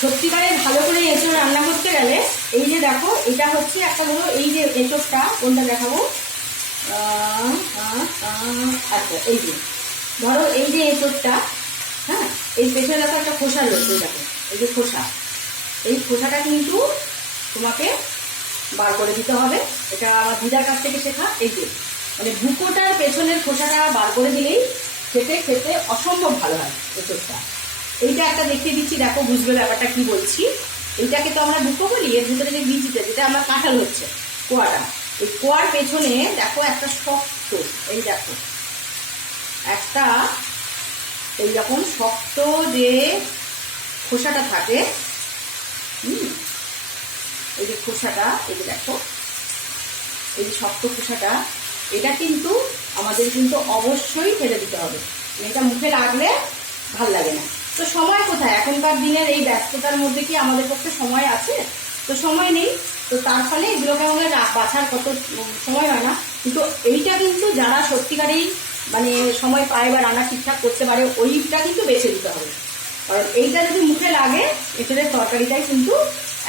সত্যিকারের ভালো করে এঁচড় রান্না করতে গেলে এই যে দেখো, এটা হচ্ছে একটা হলো এই যে এঁচড়টা কোনটা দেখাবো? আচ্ছা এই যে। ধরো এই যে এঁচড়টা হ্যাঁ এই পেছনে দেখো একটা খোসা রয়েছে দেখো, এই যে খোসা। এই খোসাটা কিন্তু তোমাকে বার করে দিতে হবে। এটা আমার দিদার কাছ থেকে শেখা, এই যে। মানে বুকোটার পেছনের খোসাটা বার করে দিলেই খেতে খেতে অসম্ভব ভালো হয় এঁচড়টা এইটা একটা দেখিয়ে দিচ্ছি, দেখো বুঝবে ব্যাপারটা কি বলছি। এইটাকে তো আমরা বুকো বলি, এর ভিতরে যে বীজটা যেটা আমার কাঁঠাল হচ্ছে, কোয়াটা। এই কোয়ার পেছনে দেখো একটা শক্ত, এই দেখো। একটা এইরকম শক্ত যে খোসাটা থাকে, হুম, এই যে খোসাটা, এই যে দেখো, এই যে শক্ত খোসাটা, এটা কিন্তু আমাদের কিন্তু অবশ্যই ফেলে দিতে হবে। এটা মুখে লাগলে ভালো লাগে না। তো সময় কোথায়? এখনকার দিনের এই ব্যস্ততার মধ্যে কি আমাদের পক্ষে সময় আছে? তো সময় নেই। তো তার ফলে এগুলোকে আমাদের বাছার কত সময় হয় না। কিন্তু এইটা কিন্তু যারা সত্যিকারেই মানে সময় পায় বা রান্না ঠিকঠাক করতে পারে, ওইটা কিন্তু বেছে দিতে হবে। কারণ এইটা যদি মুখে লাগে এখানে তরকারিটাই কিন্তু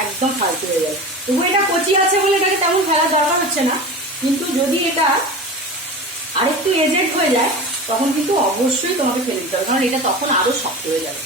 একদম ফালতু হয়ে যায় তবু এটা কচি আছে বলে এটাকে তেমন ফেলার দরকার হচ্ছে না। কিন্তু যদি এটা আরেকটু এজেন্ট হয়ে যায় তখন কিন্তু অবশ্যই তোমাকে ফেলে দিতে হবে কারণ এটা তখন আরও শক্ত হয়ে যাবে।